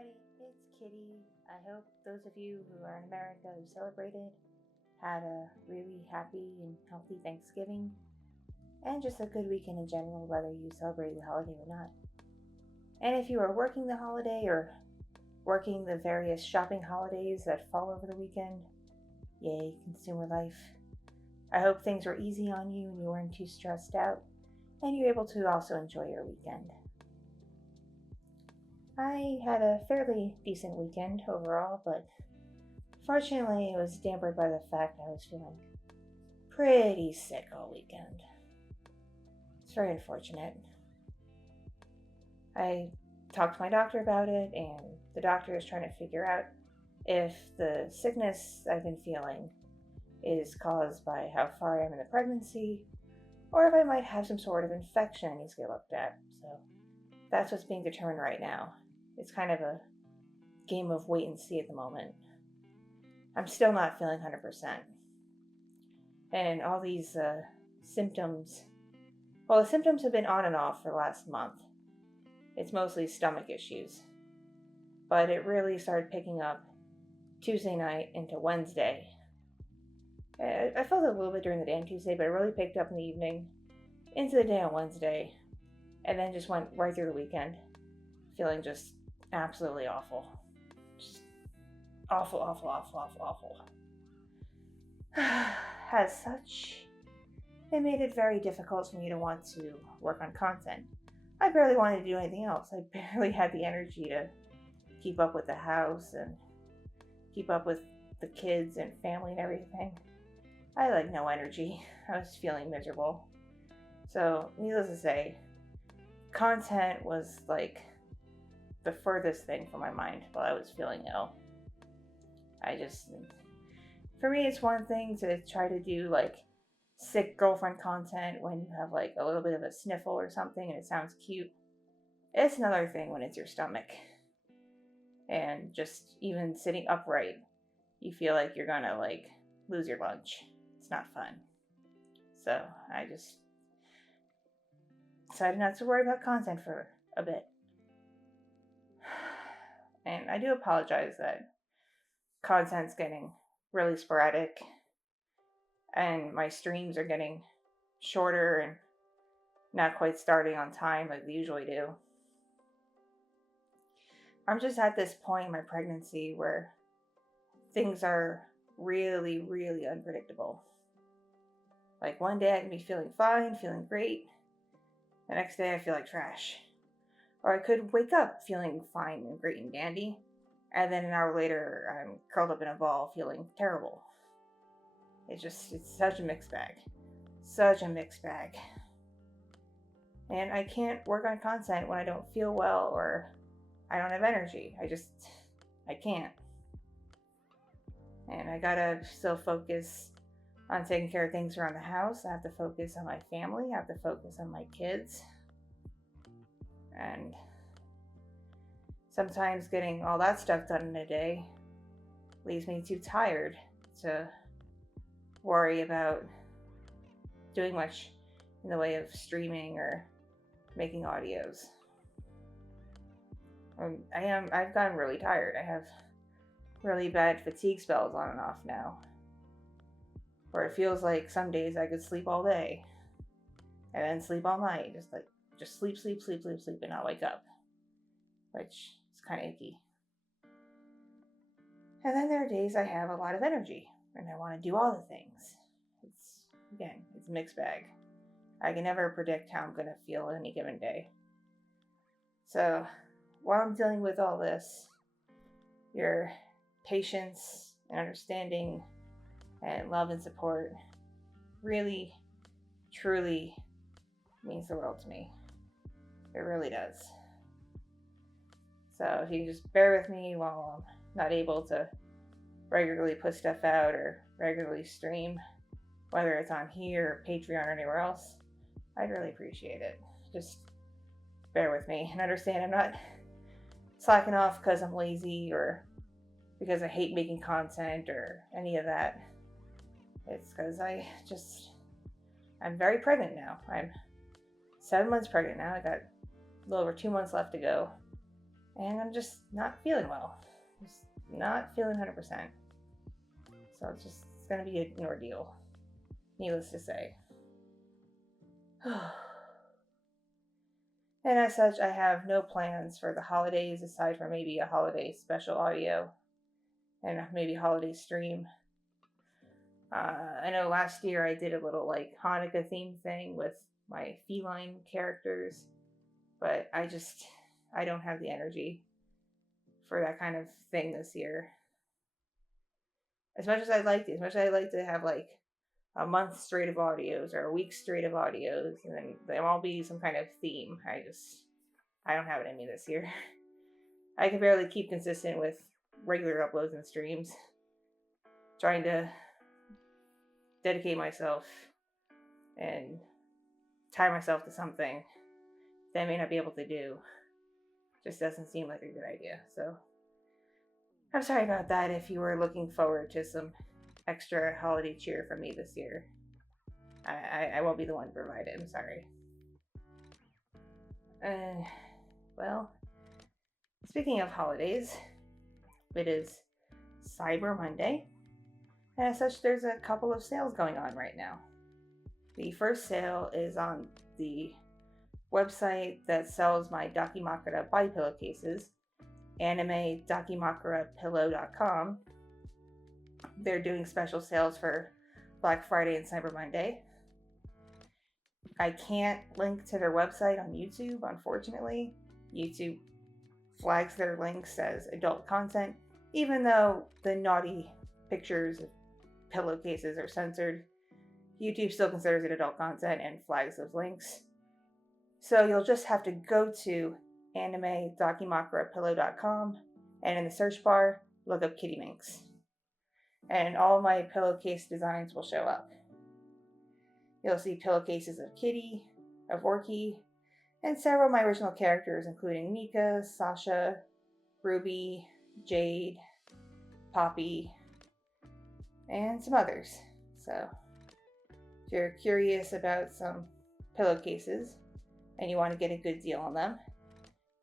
everybody, it's Kitty. I hope those of you who are in America who celebrated had a really happy and healthy Thanksgiving and just a good weekend in general, whether you celebrated the holiday or not. And if you are working the holiday or working the various shopping holidays that fall over the weekend, yay, consumer life. I hope things were easy on you and you weren't too stressed out and you're able to also enjoy your weekend. I had a fairly decent weekend overall, but fortunately it was dampened by the fact I was feeling pretty sick all weekend. It's very unfortunate. I talked to my doctor about it, and the doctor is trying to figure out if the sickness I've been feeling is caused by how far I am in the pregnancy, or if I might have some sort of infection that needs to get looked at. So that's what's being determined right now. It's kind of a game of wait and see at the moment. I'm still not feeling 100%. And all these symptoms, well, the symptoms have been on and off for the last month. It's mostly stomach issues. But it really started picking up Tuesday night into Wednesday. I felt it a little bit during the day on Tuesday, but it really picked up in the evening, into the day on Wednesday, and then just went right through the weekend, feeling just absolutely awful. Just awful. As such, it made it very difficult for me to want to work on content. I barely wanted to do anything else. I barely had the energy to keep up with the house and keep up with the kids and family and everything. I had no energy. I was feeling miserable. So, needless to say, content was the furthest thing from my mind while I was feeling ill. For me, it's one thing to try to do sick girlfriend content when you have a little bit of a sniffle or something and it sounds cute. It's another thing when it's your stomach. And just even sitting upright, you feel like you're gonna lose your lunch. It's not fun. So I just decided not to worry about content for a bit. And I do apologize that content's getting really sporadic and my streams are getting shorter and not quite starting on time like they usually do. I'm just at this point in my pregnancy where things are really, really unpredictable. One day I can be feeling fine, feeling great. The next day I feel like trash. Or I could wake up feeling fine and great and dandy, and then an hour later I'm curled up in a ball feeling terrible. It's such a mixed bag. Such a mixed bag. And I can't work on content when I don't feel well or I don't have energy. I can't. And I gotta still focus on taking care of things around the house. I have to focus on my family. I have to focus on my kids. And sometimes getting all that stuff done in a day leaves me too tired to worry about doing much in the way of streaming or making audios. I've gotten really tired. I have really bad fatigue spells on and off now, where it feels like some days I could sleep all day and then sleep all night, just sleep and not wake up, which is kind of icky. And then there are days I have a lot of energy and I want to do all the things. It's a mixed bag. I can never predict how I'm going to feel any given day. So while I'm dealing with all this, your patience and understanding and love and support really, truly means the world to me. It really does. So if you can just bear with me while I'm not able to regularly put stuff out or regularly stream, whether it's on here or Patreon or anywhere else, I'd really appreciate it. Just bear with me and understand I'm not slacking off because I'm lazy or because I hate making content or any of that. It's because I'm very pregnant now. I'm 7 months pregnant now. I got a little over 2 months left to go. and I'm just not feeling well. Just not feeling 100%. So it's going to be an ordeal, needless to say. And as such, I have no plans for the holidays aside from maybe a holiday special audio and maybe a holiday stream. I know last year I did a little like Hanukkah themed thing with my feline characters, but I don't have the energy for that kind of thing this year. As much as I'd like to have like a month straight of audios or a week straight of audios, and then they'll all be some kind of theme. I don't have it in me this year. I can barely keep consistent with regular uploads and streams. Trying to dedicate myself and tie myself to something that I may not be able to do just doesn't seem like a good idea. So I'm sorry about that if you were looking forward to some extra holiday cheer from me this year. I won't be the one to provide it. I'm sorry. Well, speaking of holidays, it is Cyber Monday, and as such, there's a couple of sales going on right now. The first sale is on the website that sells my Dakimakura body pillowcases, anime-dakimakurapillow.com. They're doing special sales for Black Friday and Cyber Monday. I can't link to their website on YouTube, unfortunately. YouTube flags their links as adult content, even though the naughty pictures of pillowcases are censored. YouTube still considers it adult content and flags those links. So you'll just have to go to anime-dakimakurapillow.com and in the search bar, look up Kitti Minx. And all my pillowcase designs will show up. You'll see pillowcases of Kitty, of Orky, and several of my original characters, including Mika, Sasha, Ruby, Jade, Poppy, and some others. So, if you're curious about some pillowcases and you want to get a good deal on them,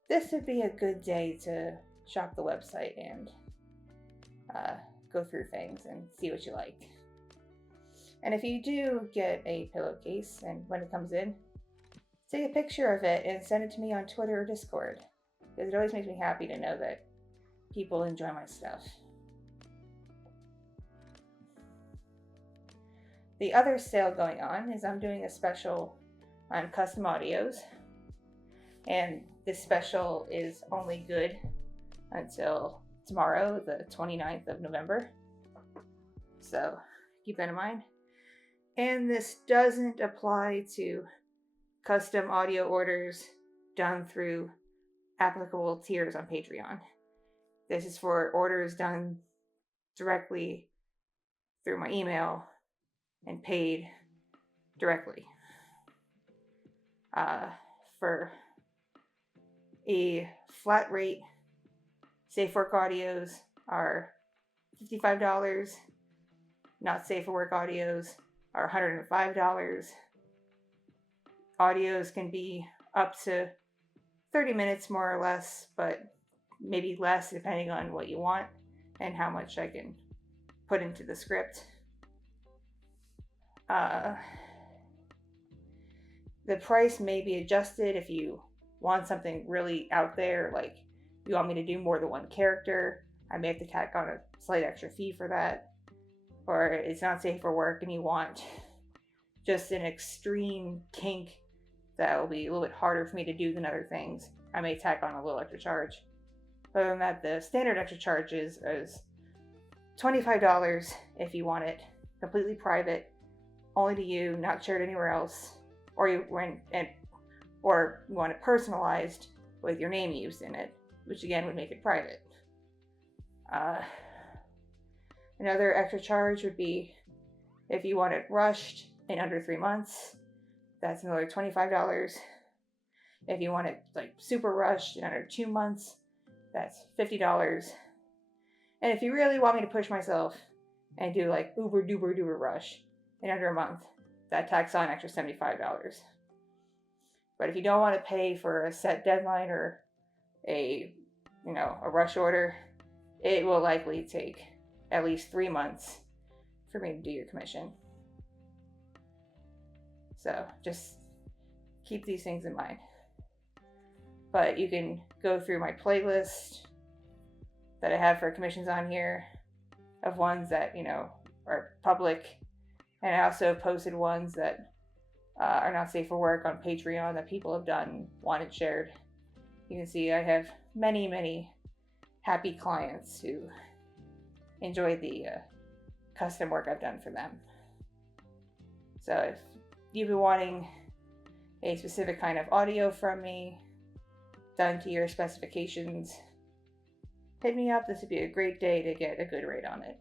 this would be a good day to shop the website and go through things and see what you like. And if you do get a pillowcase and when it comes in, take a picture of it and send it to me on Twitter or Discord, because it always makes me happy to know that people enjoy my stuff. The other sale going on is I'm doing a special on custom audios, and this special is only good until tomorrow, the 29th of November. So keep that in mind. And this doesn't apply to custom audio orders done through applicable tiers on Patreon. This is for orders done directly through my email and paid directly. For a flat rate, safe work audios are $55. Not safe for work audios are $105. Audios can be up to 30 minutes more or less, but maybe less depending on what you want and how much I can put into the script. The price may be adjusted if you want something really out there, like you want me to do more than one character. I may have to tack on a slight extra fee for that. Or it's not safe for work and you want just an extreme kink that will be a little bit harder for me to do than other things, I may tack on a little extra charge. Other than that, the standard extra charge is $25 if you want it completely private, only to you, not shared anywhere else, or you want it personalized with your name used in it, which again would make it private. Another extra charge would be if you want it rushed in under 3 months, that's another $25. If you want it like super rushed in under 2 months, that's $50. And if you really want me to push myself and do like uber duper rush in under a month, that tacks on an extra $75. But if you don't want to pay for a set deadline or a a rush order, it will likely take at least 3 months for me to do your commission. So just keep these things in mind. But you can go through my playlist that I have for commissions on here of ones that, are public. And I also posted ones that are not safe for work on Patreon that people have done, wanted shared. You can see I have many, many happy clients who enjoy the custom work I've done for them. So if you've been wanting a specific kind of audio from me, done to your specifications, hit me up. This would be a great day to get a good rate on it.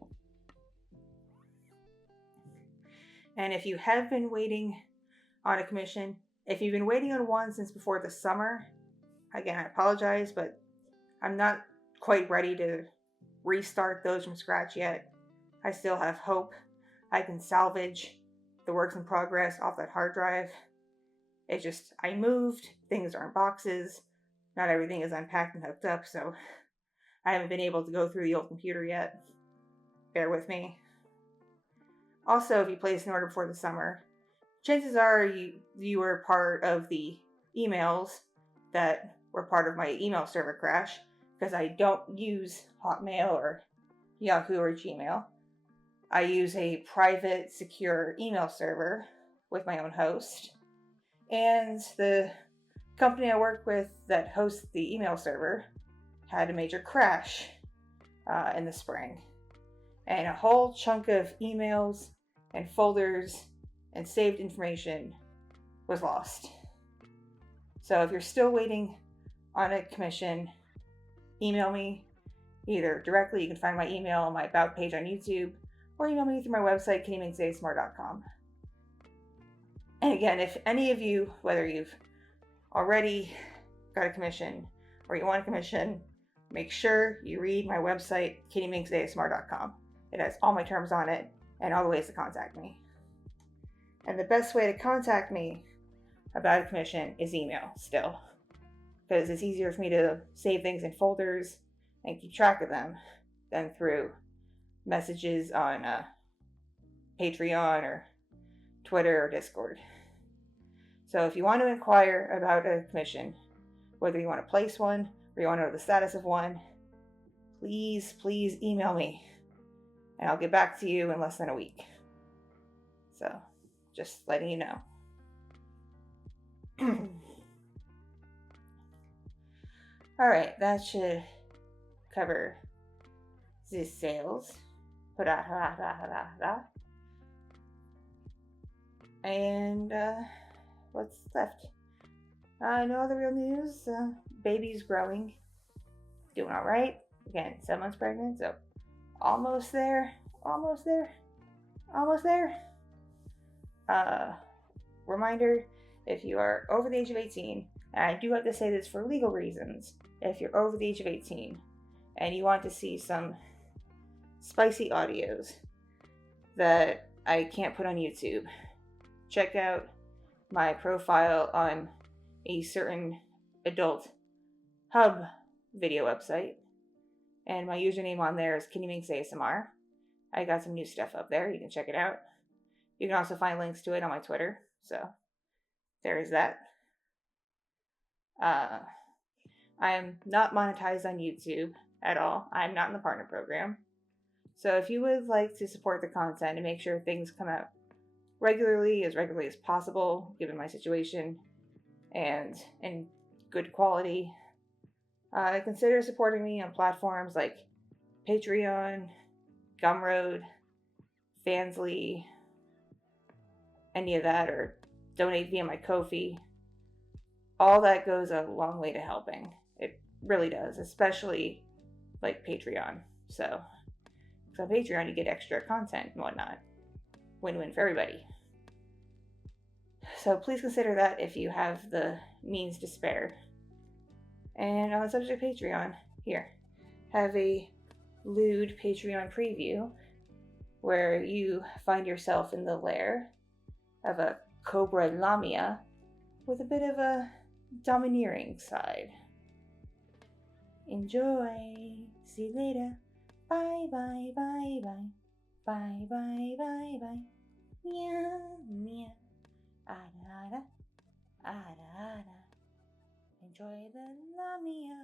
And if you have been waiting on a commission, if you've been waiting on one since before the summer, again, I apologize, but I'm not quite ready to restart those from scratch yet. I still have hope I can salvage the works in progress off that hard drive. It's just, I moved, things are in boxes, not everything is unpacked and hooked up, so I haven't been able to go through the old computer yet. Bear with me. Also, if you placed an order before the summer, chances are you were part of the emails that were part of my email server crash, because I don't use Hotmail or Yahoo or Gmail. I use a private, secure email server with my own host. And the company I work with that hosts the email server had a major crash in the spring. And a whole chunk of emails and folders and saved information was lost. So if you're still waiting on a commission, email me either directly. You can find my email on my About page on YouTube, or email me through my website, kittyminx.com. And again, if any of you, whether you've already got a commission or you want a commission, make sure you read my website, kittyminx.com. It has all my terms on it and all the ways to contact me. And the best way to contact me about a commission is email still, because it's easier for me to save things in folders and keep track of them than through messages on Patreon or Twitter or Discord. So if you want to inquire about a commission, whether you want to place one or you want to know the status of one, please email me and I'll get back to you in less than a week. So just letting you know. All right, that should cover the sales. And what's left? No other real news. Baby's growing, doing all right. Again, 7 months pregnant, so almost there. Reminder, if you are over the age of 18, and I do have to say this for legal reasons, if you're over the age of 18 and you want to see some spicy audios that I can't put on YouTube, check out my profile on a certain adult hub video website, and my username on there is Kitti Minx ASMR. I got some new stuff up there, you can check it out. You can also find links to it on my Twitter, so there is that. I am not monetized on YouTube at all. I'm not in the partner program. So if you would like to support the content and make sure things come out regularly as possible, given my situation, and in good quality, consider supporting me on platforms like Patreon, Gumroad, Fansly, any of that, or donate via my Ko-fi. All that goes a long way to helping. It really does, especially like Patreon. So on Patreon you get extra content and whatnot. Win-win for everybody. So please consider that if you have the means to spare. And on the subject of Patreon, here, have a lewd Patreon preview where you find yourself in the lair of a Cobra Lamia with a bit of a domineering side. Enjoy. See you later. Bye bye bye bye. Bye bye bye bye. Meow meow. Ada ada. Ada ada. Enjoy the lamia.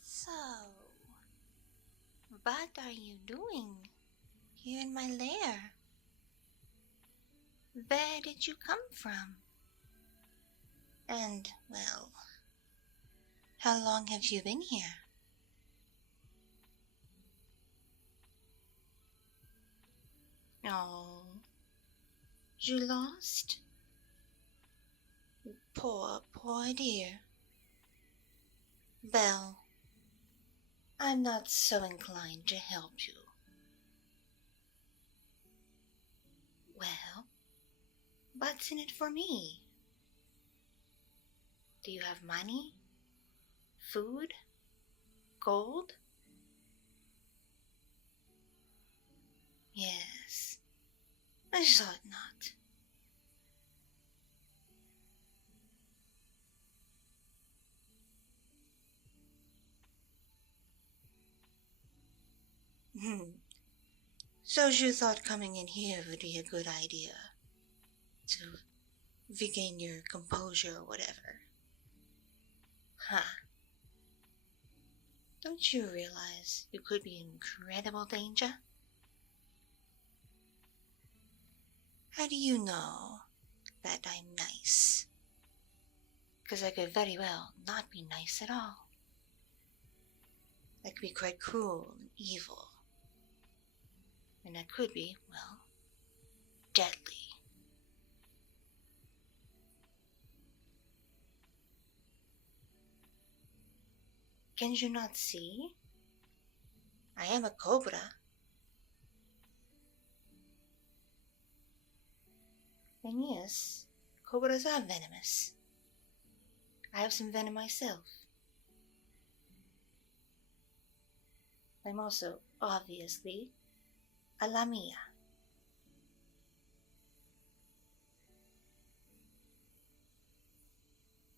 So, what are you doing here in my lair? Where did you come from? And, well, how long have you been here? Oh, you lost? Poor, poor dear. Well, I'm not so inclined to help you. Well, what's in it for me? Do you have money? Food? Gold? Yes, I thought not. So you thought coming in here would be a good idea to regain your composure or whatever. Huh. Don't you realize you could be in incredible danger? How do you know that I'm nice? Because I could very well not be nice at all. I could be quite cruel and evil. And I could be, well, deadly. Can you not see? I am a cobra. And yes, cobras are venomous. I have some venom myself. I'm also, obviously, a lamia.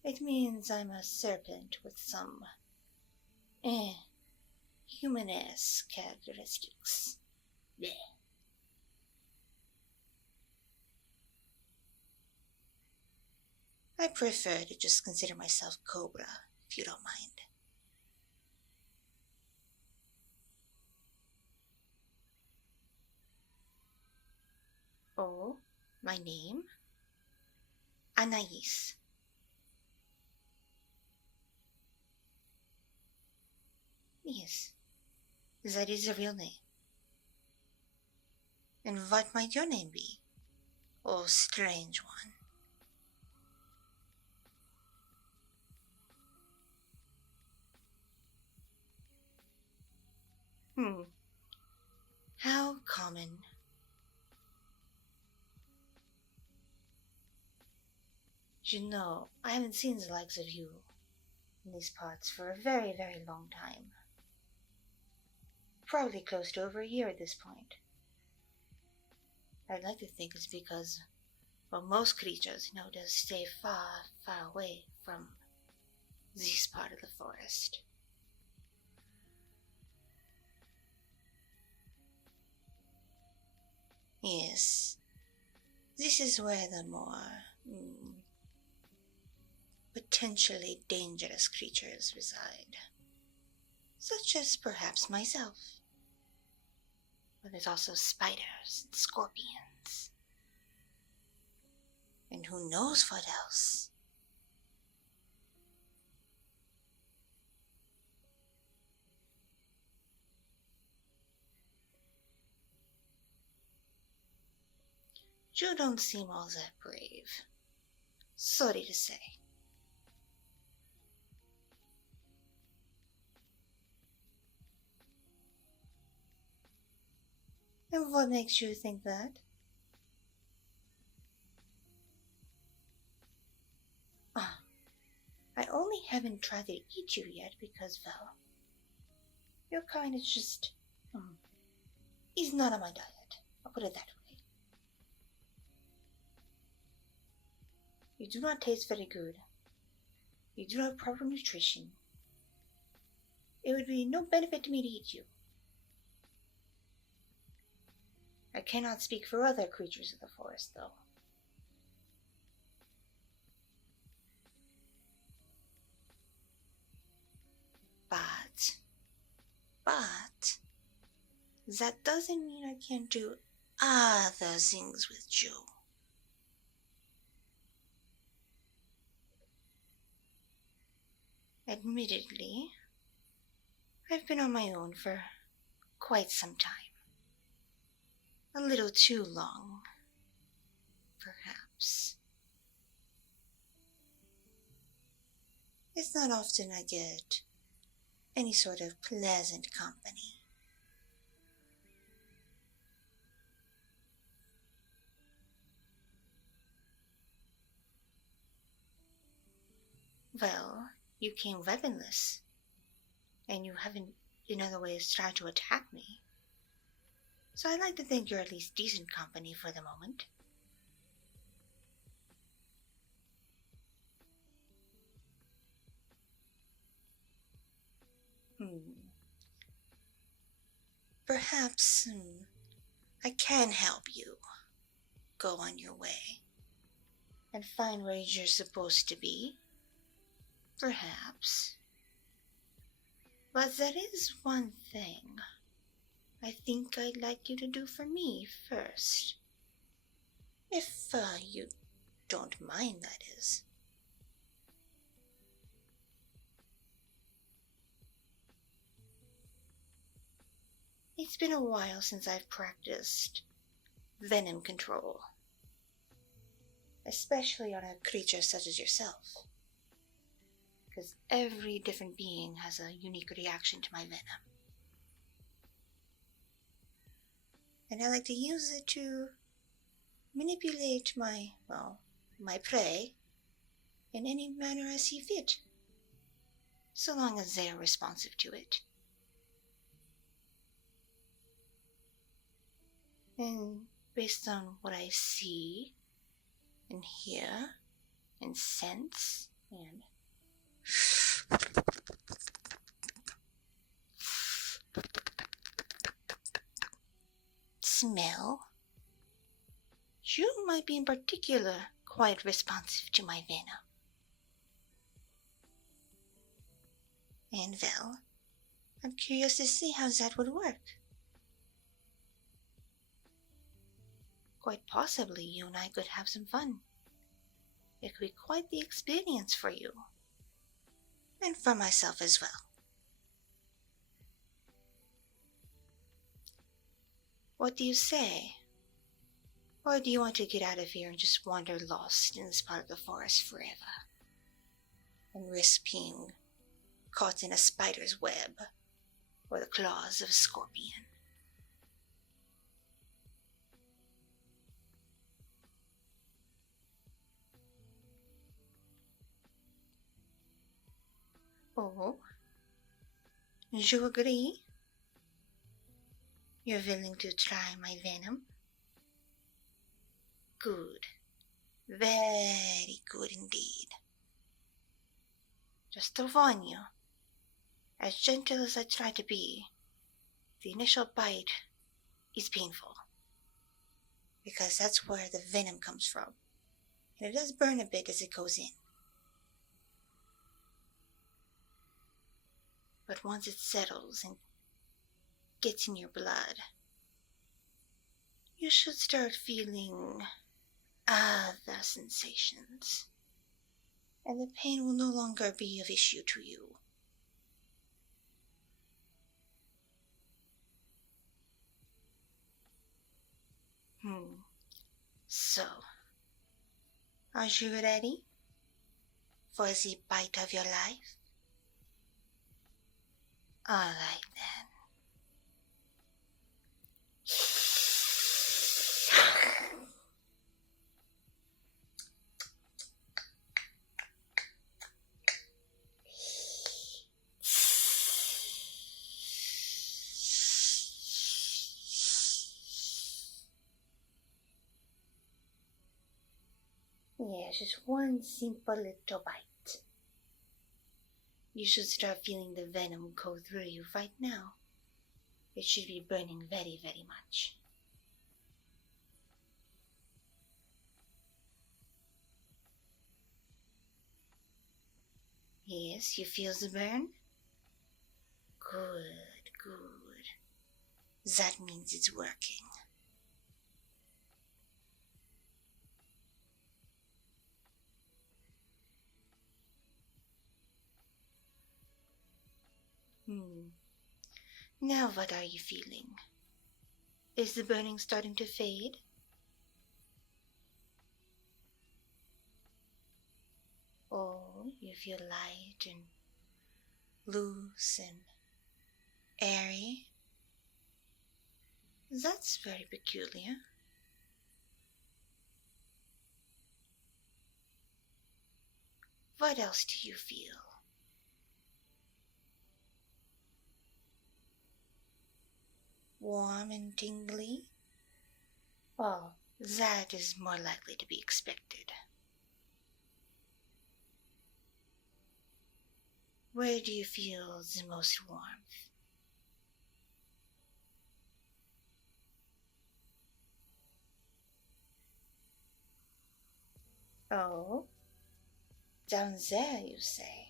It means I'm a serpent with some, human-esque characteristics. Blech. I prefer to just consider myself Cobra, if you don't mind. Oh, my name? Anais. Yes, that is a real name. And what might your name be? Oh, strange one. How common. You know, I haven't seen the likes of you in these parts for a very, very long time. Probably close to over a year at this point. I'd like to think it's because, well, most creatures, does stay far, far away from this part of the forest. Yes, this is where the more potentially dangerous creatures reside, such as perhaps myself. But there's also spiders and scorpions, and who knows what else. You don't seem all that brave. Sorry to say. And what makes you think that? Ah, I only haven't tried to eat you yet because, well, Your kind is just... is not on my diet. I'll put it that way. You do not taste very good. You do not have proper nutrition. It would be no benefit to me to eat you. I cannot speak for other creatures of the forest, though. But, that doesn't mean I can't do other things with you. Admittedly, I've been on my own for quite some time. A little too long, perhaps. It's not often I get any sort of pleasant company. Well, you came weaponless, and you haven't in other ways tried to attack me. So I like to think you're at least decent company for the moment. Perhaps I can help you go on your way and find where you're supposed to be. Perhaps. But there is one thing I think I'd like you to do for me first. If you don't mind, that is. It's been a while since I've practiced venom control, especially on a creature such as yourself, because every different being has a unique reaction to my venom. And I like to use it to manipulate my prey in any manner I see fit, so long as they are responsive to it. And based on what I see and hear and sense and smell, you might be in particular quite responsive to my venom. And well, I'm curious to see how that would work. Quite possibly you and I could have some fun. It could be quite the experience for you. And for myself as well. What do you say? Or do you want to get out of here and just wander lost in this part of the forest forever? And risk being caught in a spider's web or the claws of a scorpion? Oh, you agree? You're willing to try my venom? Good. Very good indeed. Just to warn you, as gentle as I try to be, the initial bite is painful. Because that's where the venom comes from. And it does burn a bit as it goes in. But once it settles and gets in your blood, you should start feeling other sensations. And the pain will no longer be of issue to you. So, are you ready for the bite of your life? Alright then. Yeah, just one simple little bite. You should start feeling the venom go through you right now. It should be burning very, very much. Yes, you feel the burn? Good, good. That means it's working. Now what are you feeling? Is the burning starting to fade? Oh, you feel light and loose and airy? That's very peculiar. What else do you feel? Warm and tingly? Well, that is more likely to be expected. Where do you feel the most warmth? Oh, down there, you say?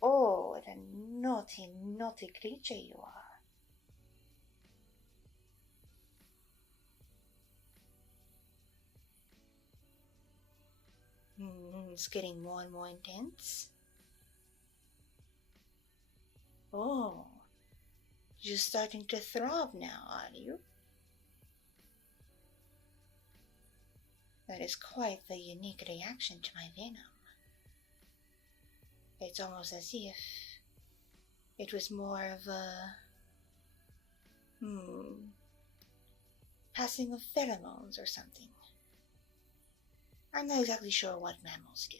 Oh, what a naughty, naughty creature you are. It's getting more and more intense. Oh, you're starting to throb now, are you? That is quite the unique reaction to my venom. It's almost as if it was more of a passing of pheromones or something. I'm not exactly sure what mammals do.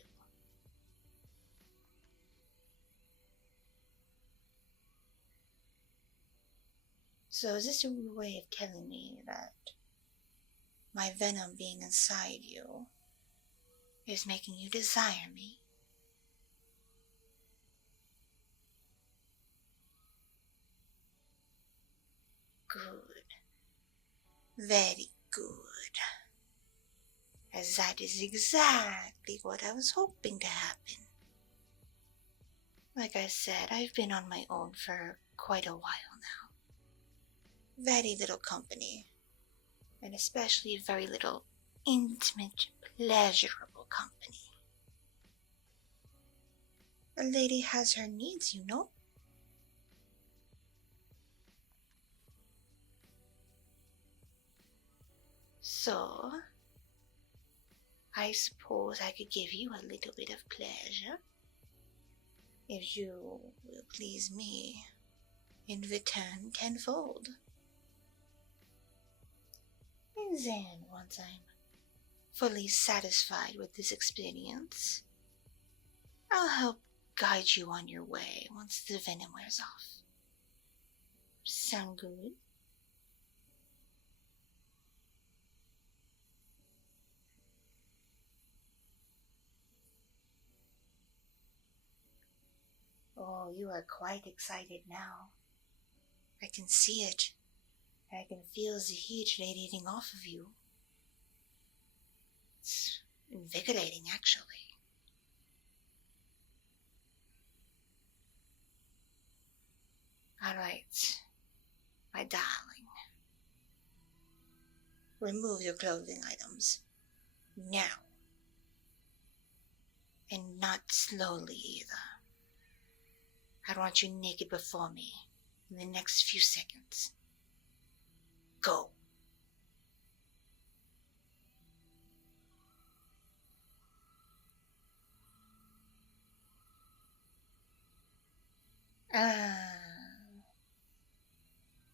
So is this a way of telling me that my venom being inside you is making you desire me? Good. Very good. As that is exactly what I was hoping to happen. Like I said, I've been on my own for quite a while now. Very little company, and especially very little intimate, pleasurable company. A lady has her needs, you know. So, I suppose I could give you a little bit of pleasure if you will please me in return tenfold. And then, once I'm fully satisfied with this experience, I'll help guide you on your way once the venom wears off. Sound good? Oh, you are quite excited now. I can see it. I can feel the heat radiating off of you. It's invigorating, actually. All right, my darling. Remove your clothing items. Now. And not slowly either. I want you naked before me in the next few seconds. Go.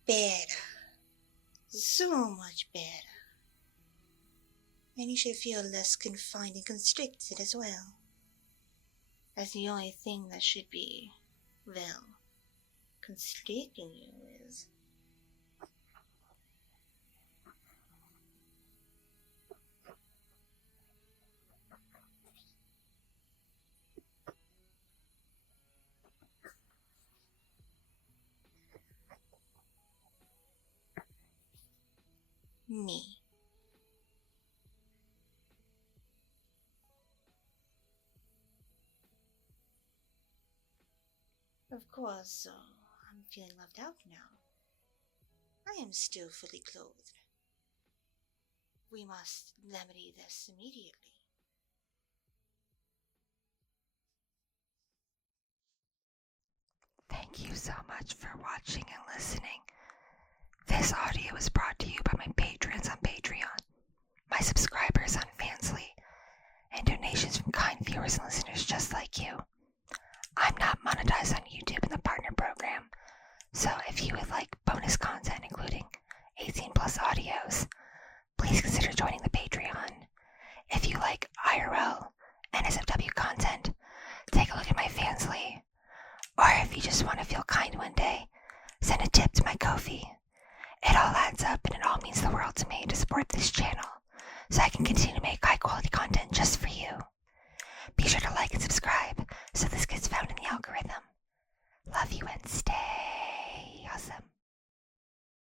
Better. So much better. And you should feel less confined and constricted as well. As the only thing that should be, well, constricting you is me. Of course, I'm feeling left out now. I am still fully clothed. We must remedy this immediately. Thank you so much for watching and listening. This audio is brought to you by my patrons on Patreon, my subscribers on Fansly, and donations from kind viewers and listeners just like you. I'm not monetized on YouTube in the partner program, so if you would like bonus content including 18 plus audios, please consider joining the Patreon. If you like IRL and NSFW content, take a look at my Fansly. Or if you just want to feel kind one day, send a tip to my Ko-fi. It all adds up and it all means the world to me to support this channel, so I can continue to make high quality content just for you. Be sure to like and subscribe so this gets found in the algorithm. Love you and stay.